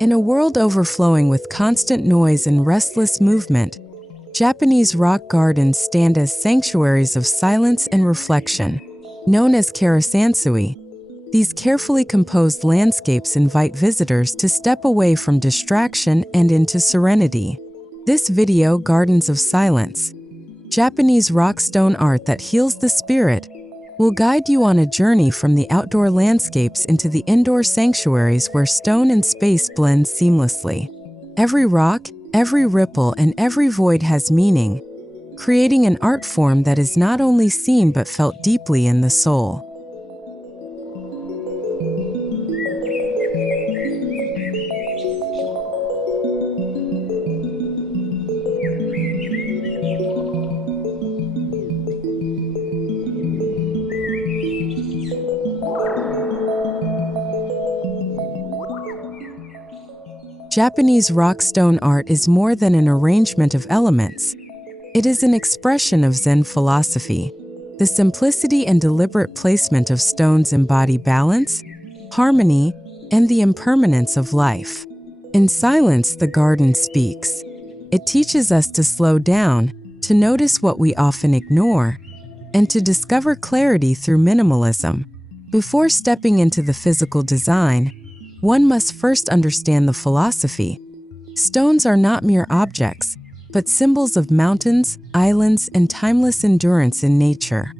In a world overflowing with constant noise and restless movement, Japanese rock gardens stand as sanctuaries of silence and reflection. Known as karesansui, these carefully composed landscapes invite visitors to step away from distraction and into serenity. This video, Gardens of Silence, Japanese rock stone art that heals the spirit, will guide you on a journey from the outdoor landscapes into the indoor sanctuaries where stone and space blend seamlessly. Every rock, every ripple, and every void has meaning, creating an art form that is not only seen but felt deeply in the soul. Japanese rock stone art is more than an arrangement of elements. It is an expression of Zen philosophy. The simplicity and deliberate placement of stones embody balance, harmony, and the impermanence of life. In silence, the garden speaks. It teaches us to slow down, to notice what we often ignore, and to discover clarity through minimalism. Before stepping into the physical design, one must first understand the philosophy. Stones are not mere objects, but symbols of mountains, islands, and timeless endurance in nature.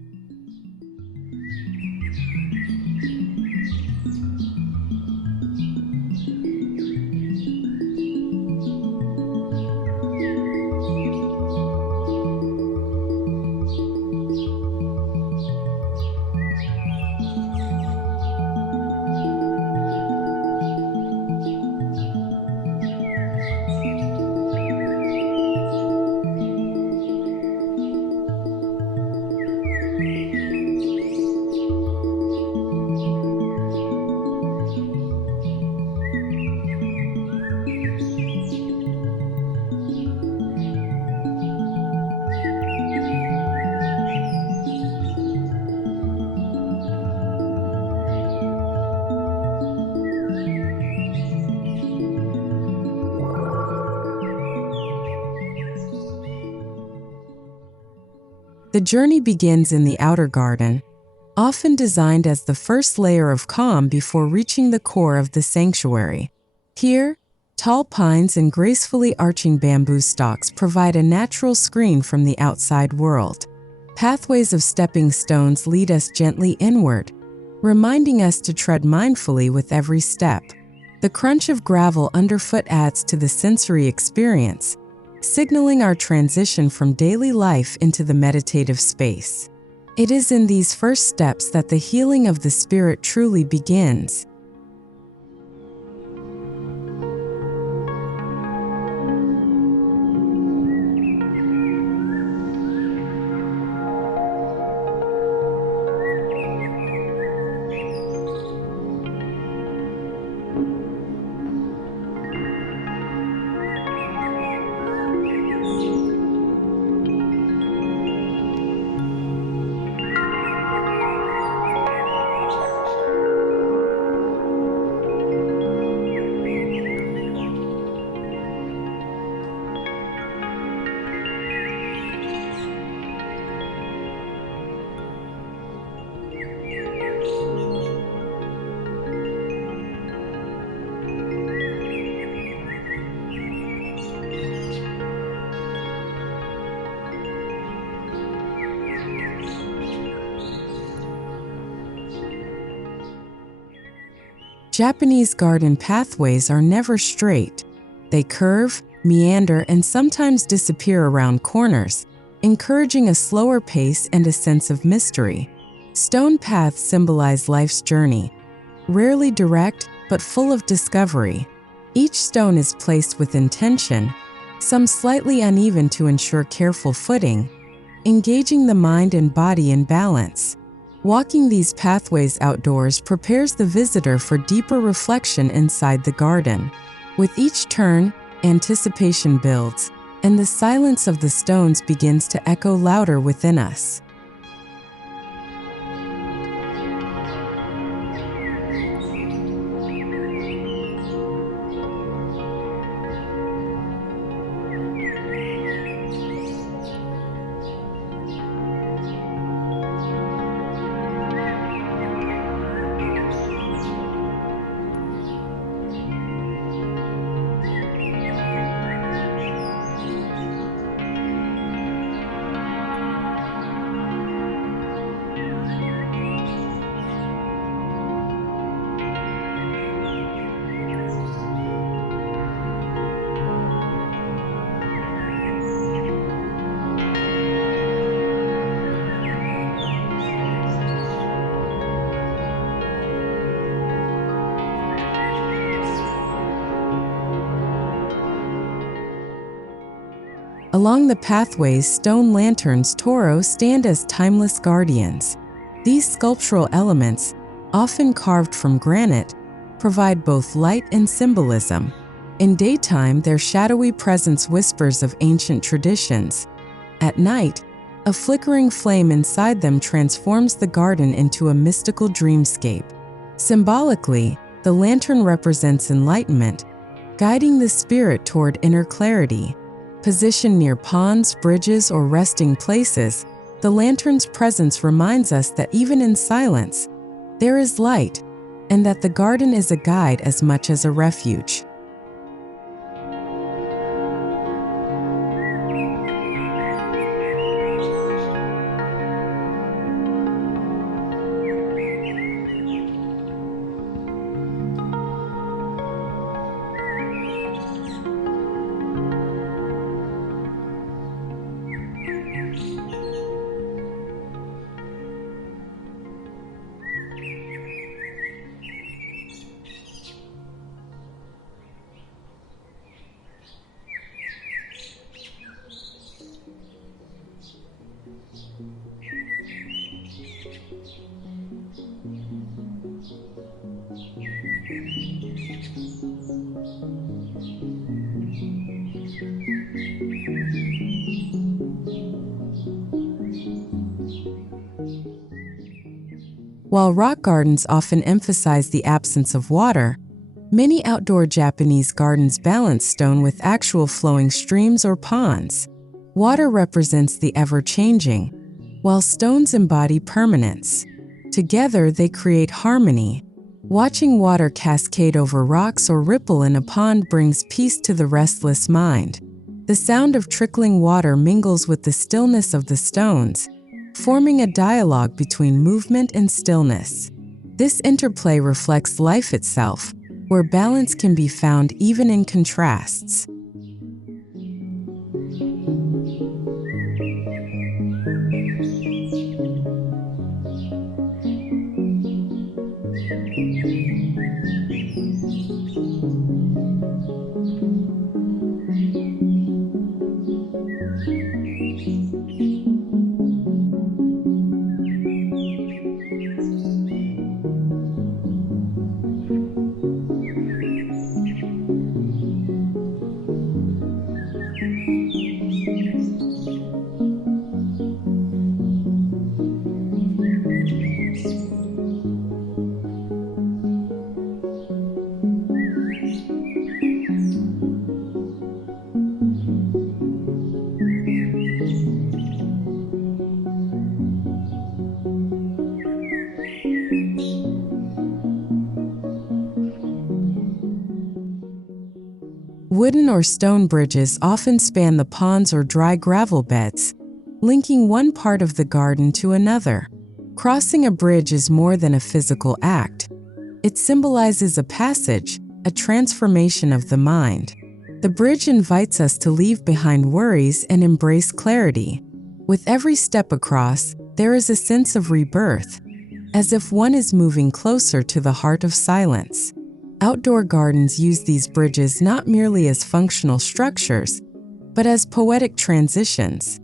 The journey begins in the outer garden, often designed as the first layer of calm before reaching the core of the sanctuary. Here, tall pines and gracefully arching bamboo stalks provide a natural screen from the outside world. Pathways of stepping stones lead us gently inward, reminding us to tread mindfully with every step. The crunch of gravel underfoot adds to the sensory experience, signaling our transition from daily life into the meditative space. It is in these first steps that the healing of the spirit truly begins. Japanese garden pathways are never straight. They curve, meander, and sometimes disappear around corners, encouraging a slower pace and a sense of mystery. Stone paths symbolize life's journey, rarely direct but full of discovery. Each stone is placed with intention, some slightly uneven to ensure careful footing, engaging the mind and body in balance. Walking these pathways outdoors prepares the visitor for deeper reflection inside the garden. With each turn, anticipation builds, and the silence of the stones begins to echo louder within us. Along the pathways, stone lanterns Toro stand as timeless guardians. These sculptural elements, often carved from granite, provide both light and symbolism. In daytime, their shadowy presence whispers of ancient traditions. At night, a flickering flame inside them transforms the garden into a mystical dreamscape. Symbolically, the lantern represents enlightenment, guiding the spirit toward inner clarity. Positioned near ponds, bridges, or resting places, the lantern's presence reminds us that even in silence, there is light, and that the garden is a guide as much as a refuge. While rock gardens often emphasize the absence of water, many outdoor Japanese gardens balance stone with actual flowing streams or ponds. Water represents the ever-changing, while stones embody permanence. Together, they create harmony. Watching water cascade over rocks or ripple in a pond brings peace to the restless mind. The sound of trickling water mingles with the stillness of the stones, forming a dialogue between movement and stillness. This interplay reflects life itself, where balance can be found even in contrasts. Wooden or stone bridges often span the ponds or dry gravel beds, linking one part of the garden to another. Crossing a bridge is more than a physical act. It symbolizes a passage, a transformation of the mind. The bridge invites us to leave behind worries and embrace clarity. With every step across, there is a sense of rebirth, as if one is moving closer to the heart of silence. Outdoor gardens use these bridges not merely as functional structures, but as poetic transitions.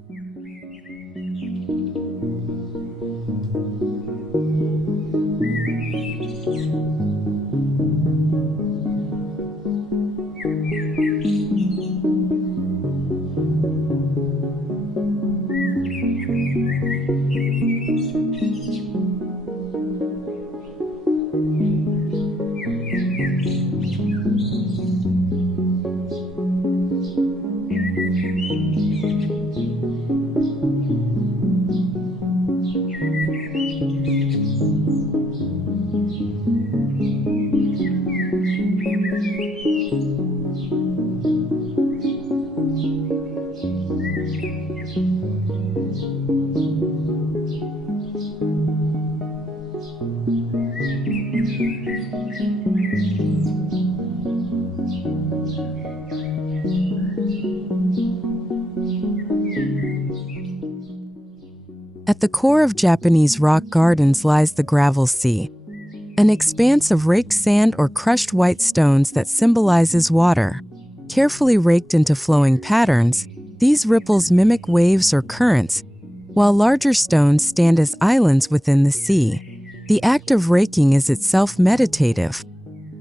At the core of Japanese rock gardens lies the gravel sea, an expanse of raked sand or crushed white stones that symbolizes water. Carefully raked into flowing patterns, these ripples mimic waves or currents, while larger stones stand as islands within the sea. The act of raking is itself meditative,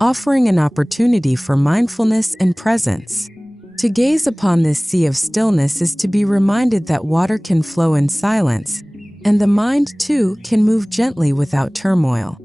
offering an opportunity for mindfulness and presence. To gaze upon this sea of stillness is to be reminded that water can flow in silence, and the mind, too, can move gently without turmoil.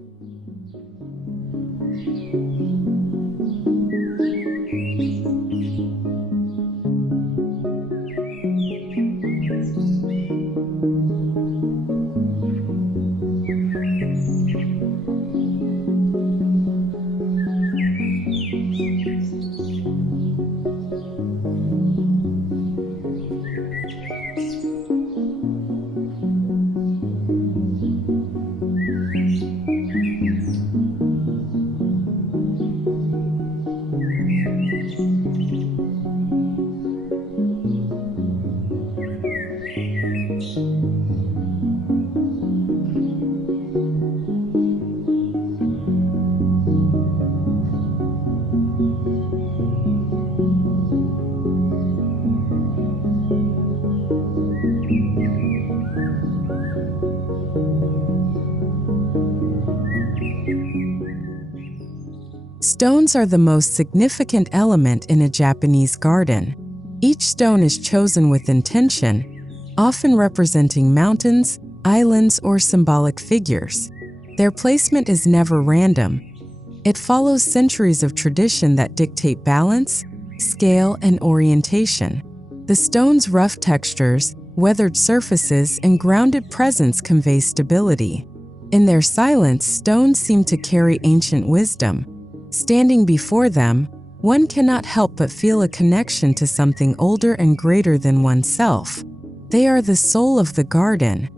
Stones are the most significant element in a Japanese garden. Each stone is chosen with intention, often representing mountains, islands, or symbolic figures. Their placement is never random. It follows centuries of tradition that dictate balance, scale, and orientation. The stone's rough textures, weathered surfaces, and grounded presence convey stability. In their silence, stones seem to carry ancient wisdom. Standing before them, one cannot help but feel a connection to something older and greater than oneself. They are the soul of the garden.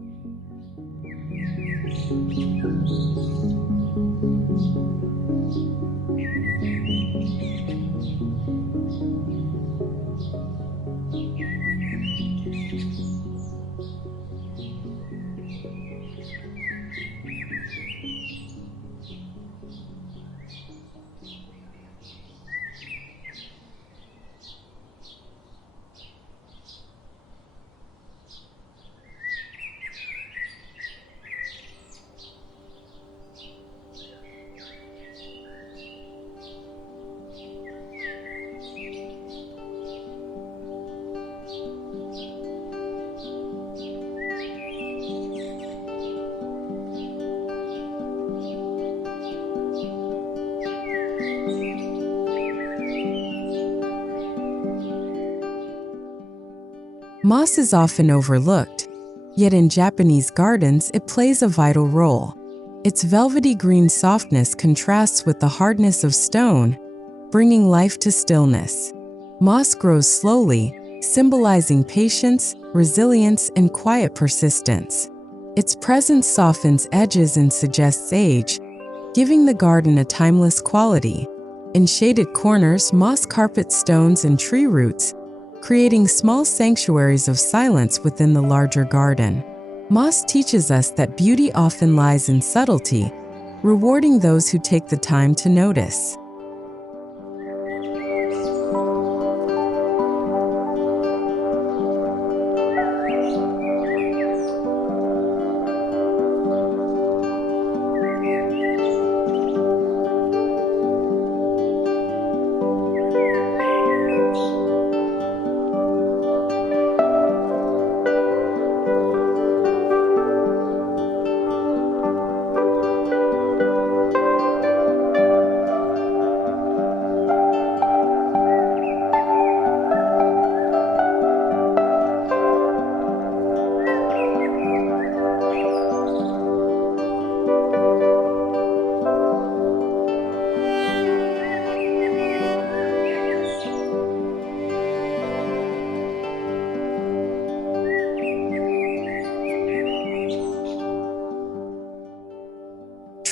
Moss is often overlooked, yet in Japanese gardens it plays a vital role. Its velvety green softness contrasts with the hardness of stone, bringing life to stillness. Moss grows slowly, symbolizing patience, resilience, and quiet persistence. Its presence softens edges and suggests age, giving the garden a timeless quality. In shaded corners, moss carpets stones and tree roots, creating small sanctuaries of silence within the larger garden. Moss teaches us that beauty often lies in subtlety, rewarding those who take the time to notice.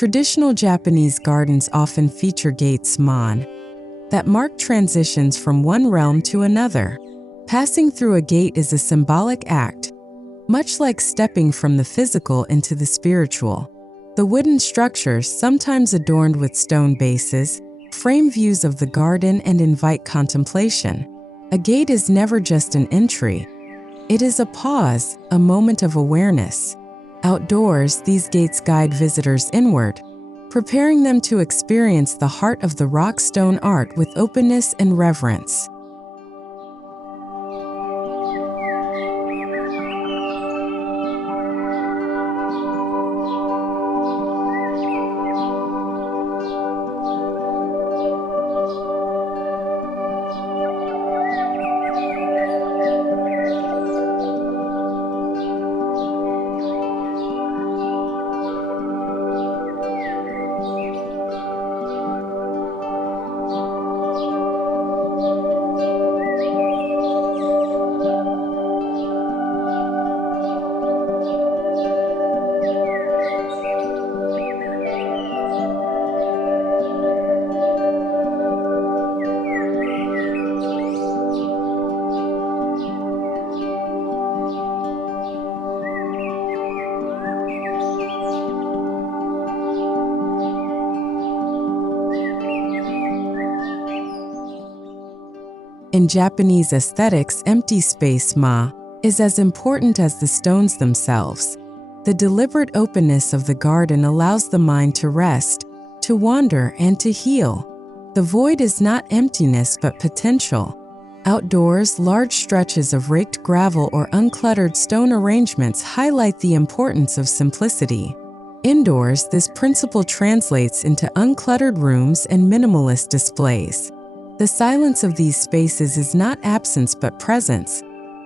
Traditional Japanese gardens often feature gates man that mark transitions from one realm to another. Passing through a gate is a symbolic act, much like stepping from the physical into the spiritual. The wooden structures, sometimes adorned with stone bases, frame views of the garden and invite contemplation. A gate is never just an entry. It is a pause, a moment of awareness. Outdoors, these gates guide visitors inward, preparing them to experience the heart of the rock stone art with openness and reverence. In Japanese aesthetics, empty space is as important as the stones themselves. The deliberate openness of the garden allows the mind to rest, to wander, and to heal. The void is not emptiness but potential. Outdoors, large stretches of raked gravel or uncluttered stone arrangements highlight the importance of simplicity. Indoors, this principle translates into uncluttered rooms and minimalist displays. The silence of these spaces is not absence but presence,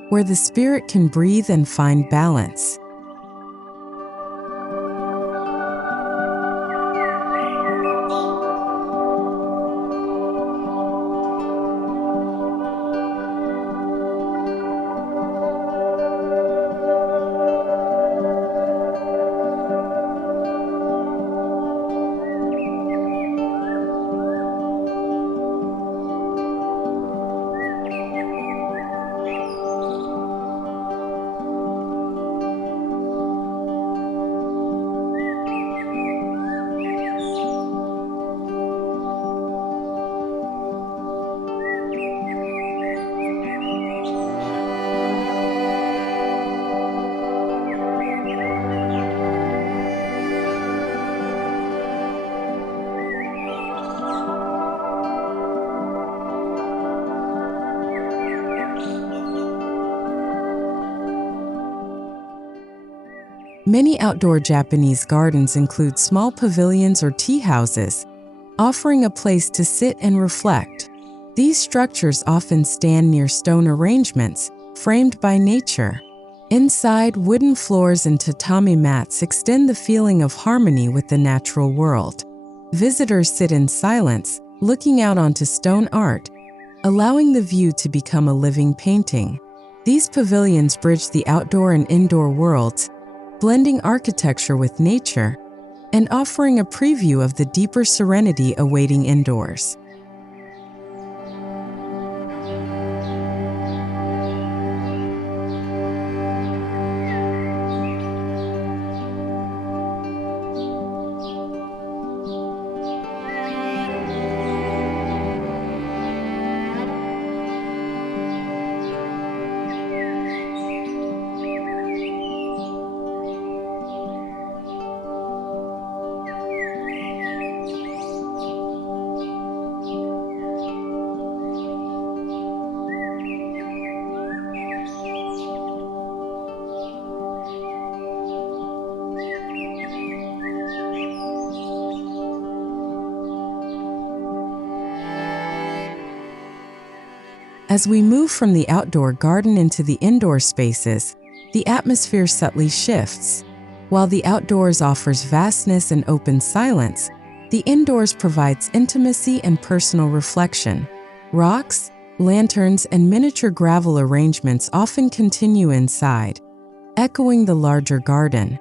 where the spirit can breathe and find balance. Many outdoor Japanese gardens include small pavilions or tea houses, offering a place to sit and reflect. These structures often stand near stone arrangements, framed by nature. Inside, wooden floors and tatami mats extend the feeling of harmony with the natural world. Visitors sit in silence, looking out onto stone art, allowing the view to become a living painting. These pavilions bridge the outdoor and indoor worlds, blending architecture with nature and offering a preview of the deeper serenity awaiting indoors. As we move from the outdoor garden into the indoor spaces, the atmosphere subtly shifts. While the outdoors offers vastness and open silence, the indoors provides intimacy and personal reflection. Rocks, lanterns, and miniature gravel arrangements often continue inside, echoing the larger garden.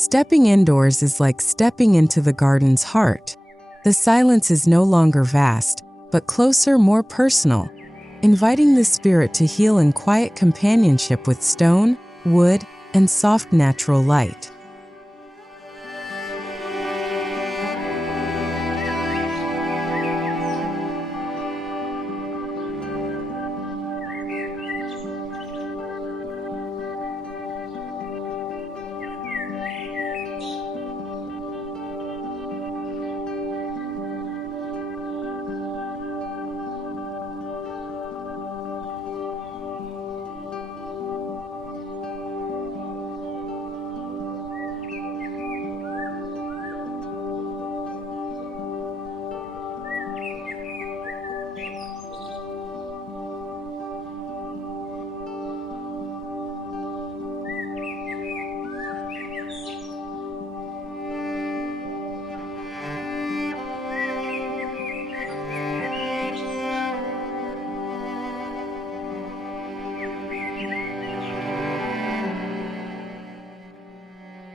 Stepping indoors is like stepping into the garden's heart. The silence is no longer vast, but closer, more personal, inviting the spirit to heal in quiet companionship with stone, wood, and soft natural light.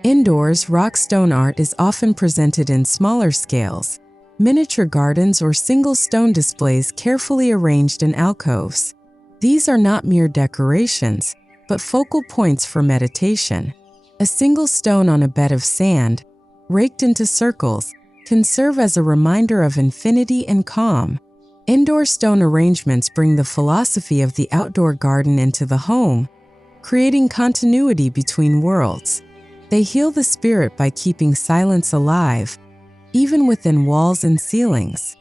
Indoors, rock stone art is often presented in smaller scales, miniature gardens or single stone displays carefully arranged in alcoves. These are not mere decorations, but focal points for meditation. A single stone on a bed of sand, raked into circles, can serve as a reminder of infinity and calm. Indoor stone arrangements bring the philosophy of the outdoor garden into the home, creating continuity between worlds. They heal the spirit by keeping silence alive, even within walls and ceilings.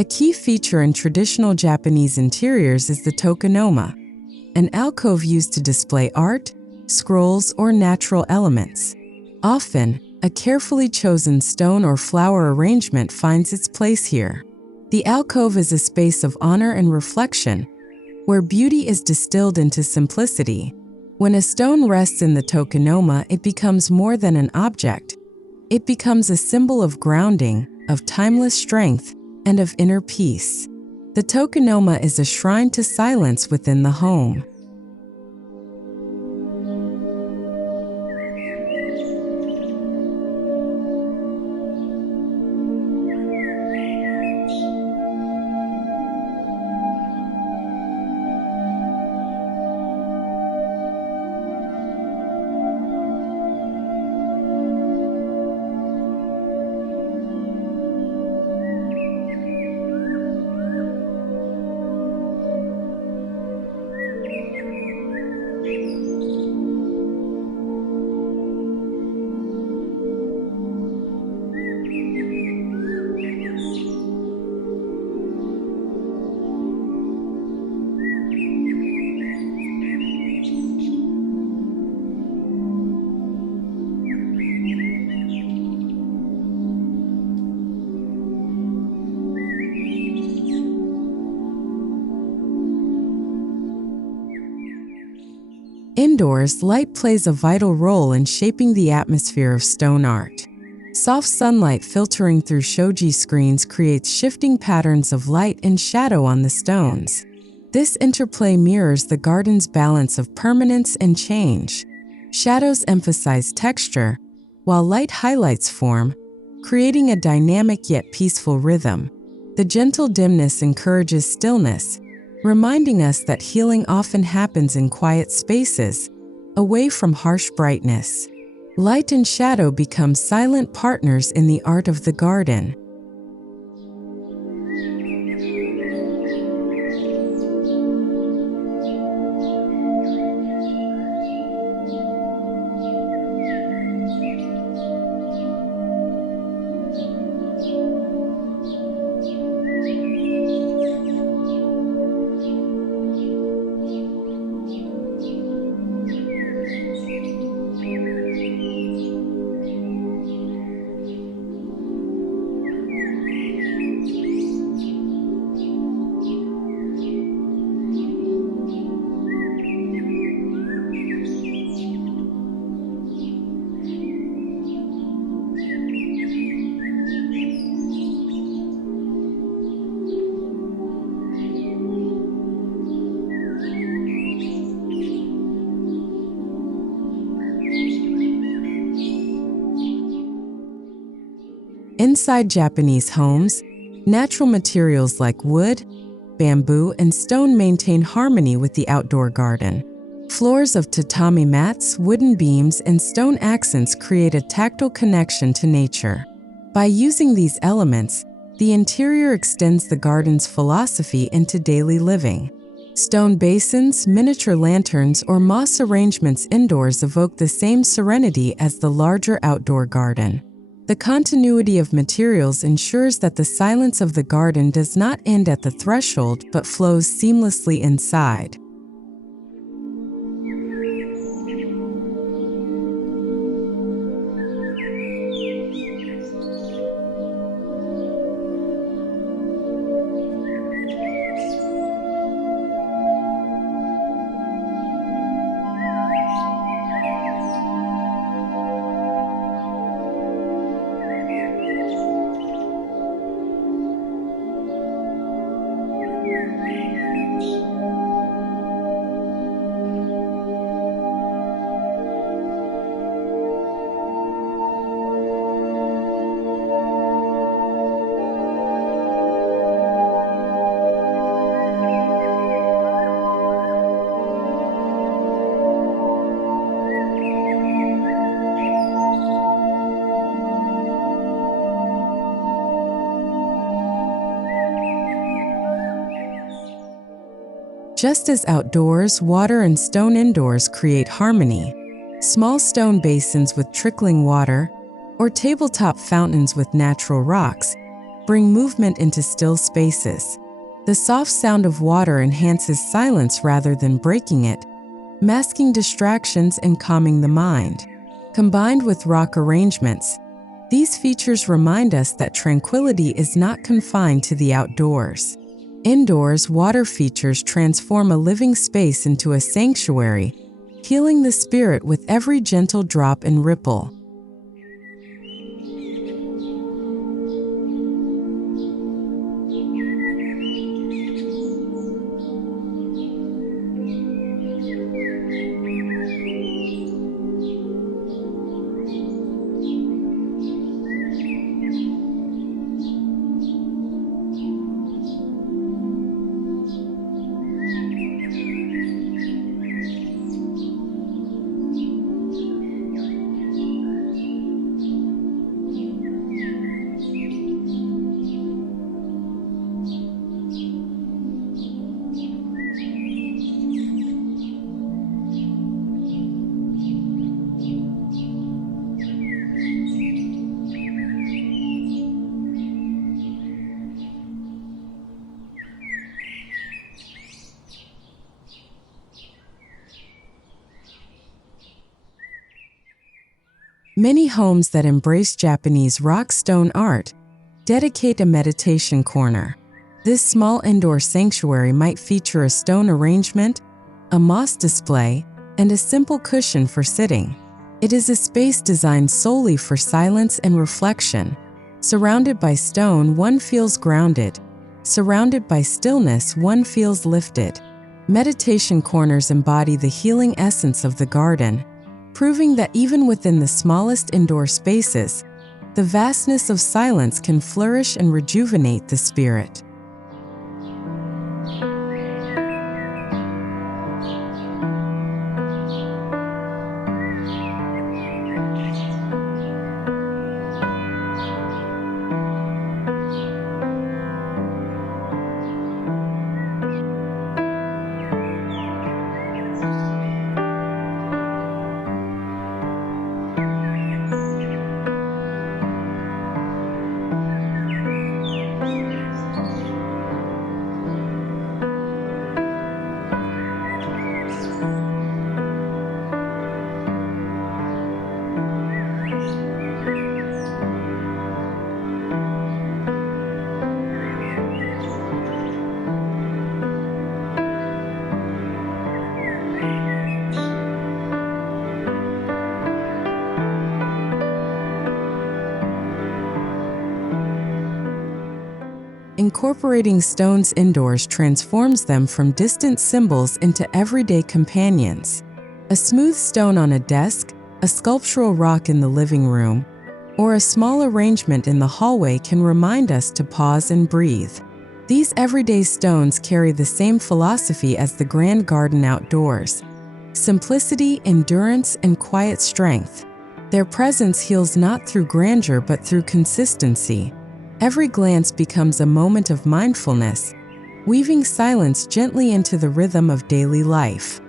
A key feature in traditional Japanese interiors is the Tokonoma, an alcove used to display art, scrolls, or natural elements. Often, a carefully chosen stone or flower arrangement finds its place here. The alcove is a space of honor and reflection, where beauty is distilled into simplicity. When a stone rests in the Tokonoma, it becomes more than an object. It becomes a symbol of grounding, of timeless strength, and of inner peace. The Tokonoma is a shrine to silence within the home. Indoors, light plays a vital role in shaping the atmosphere of stone art. Soft sunlight filtering through shoji screens creates shifting patterns of light and shadow on the stones. This interplay mirrors the garden's balance of permanence and change. Shadows emphasize texture, while light highlights form, creating a dynamic yet peaceful rhythm. The gentle dimness encourages stillness, reminding us that healing often happens in quiet spaces, away from harsh brightness. Light and shadow become silent partners in the art of the garden. Inside Japanese homes, natural materials like wood, bamboo, and stone maintain harmony with the outdoor garden. Floors of tatami mats, wooden beams, and stone accents create a tactile connection to nature. By using these elements, the interior extends the garden's philosophy into daily living. Stone basins, miniature lanterns, or moss arrangements indoors evoke the same serenity as the larger outdoor garden. The continuity of materials ensures that the silence of the garden does not end at the threshold but flows seamlessly inside. Just as outdoors, water and stone indoors create harmony, small stone basins with trickling water or tabletop fountains with natural rocks bring movement into still spaces. The soft sound of water enhances silence rather than breaking it, masking distractions and calming the mind. Combined with rock arrangements, these features remind us that tranquility is not confined to the outdoors. Indoors, water features transform a living space into a sanctuary, healing the spirit with every gentle drop and ripple. Many homes that embrace Japanese rock stone art dedicate a meditation corner. This small indoor sanctuary might feature a stone arrangement, a moss display, and a simple cushion for sitting. It is a space designed solely for silence and reflection. Surrounded by stone, one feels grounded. Surrounded by stillness, one feels lifted. Meditation corners embody the healing essence of the garden, proving that even within the smallest indoor spaces, the vastness of silence can flourish and rejuvenate the spirit. Incorporating stones indoors transforms them from distant symbols into everyday companions. A smooth stone on a desk, a sculptural rock in the living room, or a small arrangement in the hallway can remind us to pause and breathe. These everyday stones carry the same philosophy as the grand garden outdoors: simplicity, endurance, and quiet strength. Their presence heals not through grandeur but through consistency. Every glance becomes a moment of mindfulness, weaving silence gently into the rhythm of daily life.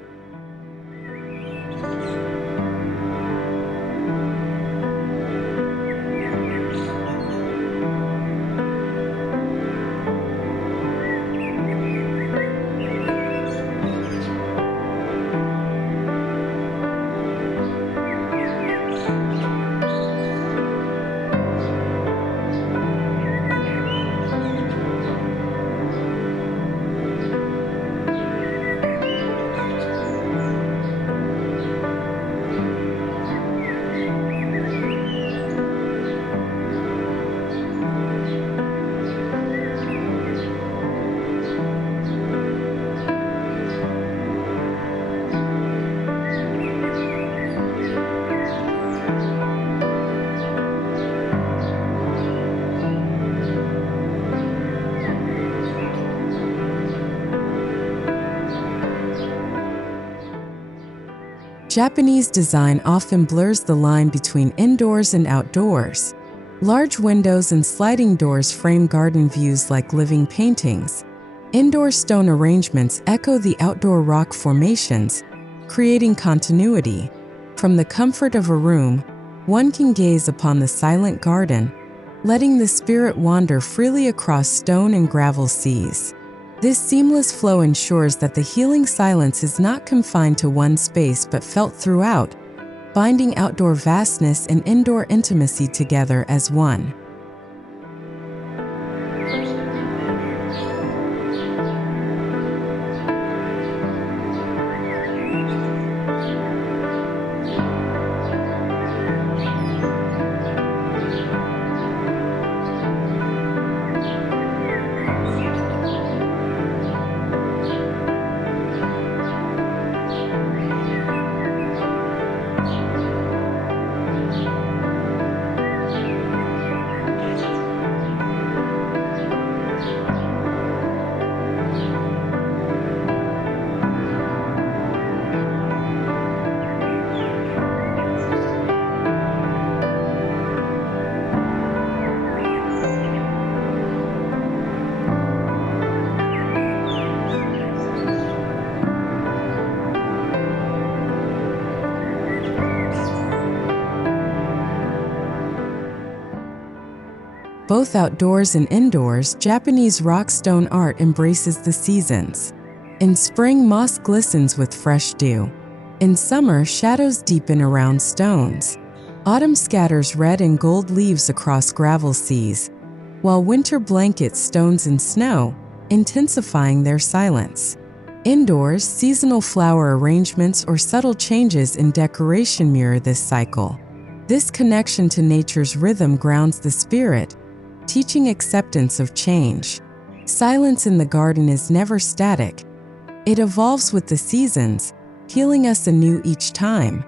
Japanese design often blurs the line between indoors and outdoors. Large windows and sliding doors frame garden views like living paintings. Indoor stone arrangements echo the outdoor rock formations, creating continuity. From the comfort of a room, one can gaze upon the silent garden, letting the spirit wander freely across stone and gravel seas. This seamless flow ensures that the healing silence is not confined to one space but felt throughout, binding outdoor vastness and indoor intimacy together as one. Both outdoors and indoors, Japanese rock stone art embraces the seasons. In spring, moss glistens with fresh dew. In summer, shadows deepen around stones. Autumn scatters red and gold leaves across gravel seas, while winter blankets stones and snow, intensifying their silence. Indoors, seasonal flower arrangements or subtle changes in decoration mirror this cycle. This connection to nature's rhythm grounds the spirit, teaching acceptance of change. Silence in the garden is never static. It evolves with the seasons, healing us anew each time.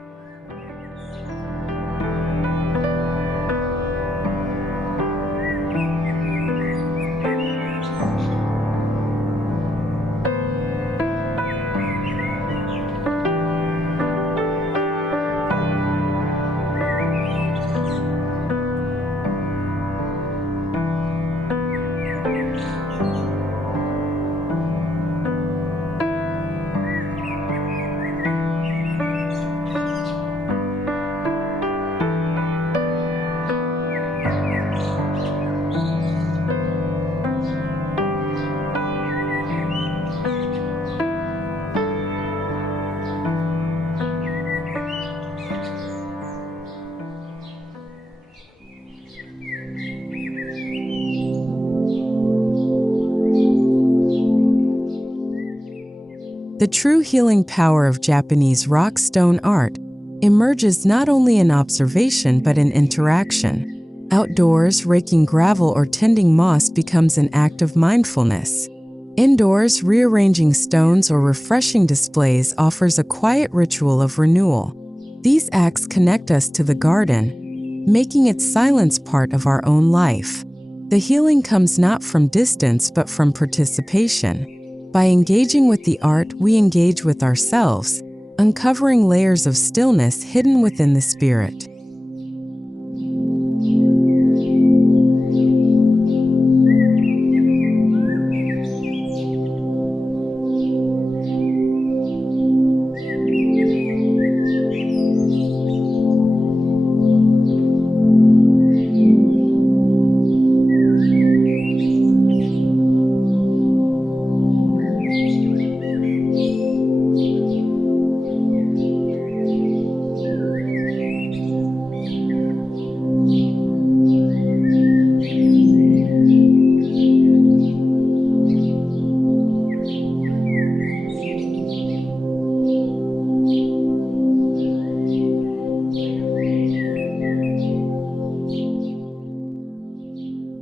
The true healing power of Japanese rock stone art emerges not only in observation but in interaction. Outdoors, raking gravel or tending moss becomes an act of mindfulness. Indoors, rearranging stones or refreshing displays offers a quiet ritual of renewal. These acts connect us to the garden, making its silence part of our own life. The healing comes not from distance but from participation. By engaging with the art, we engage with ourselves, uncovering layers of stillness hidden within the spirit.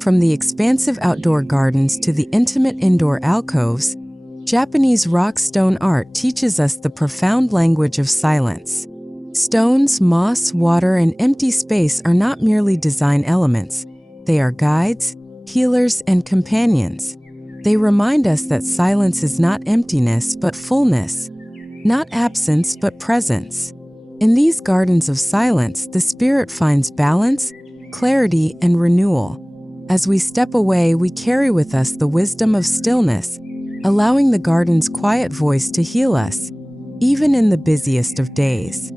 From the expansive outdoor gardens to the intimate indoor alcoves, Japanese rock stone art teaches us the profound language of silence. Stones, moss, water, and empty space are not merely design elements. They are guides, healers, and companions. They remind us that silence is not emptiness but fullness, not absence but presence. In these gardens of silence, the spirit finds balance, clarity, and renewal. As we step away, we carry with us the wisdom of stillness, allowing the garden's quiet voice to heal us, even in the busiest of days.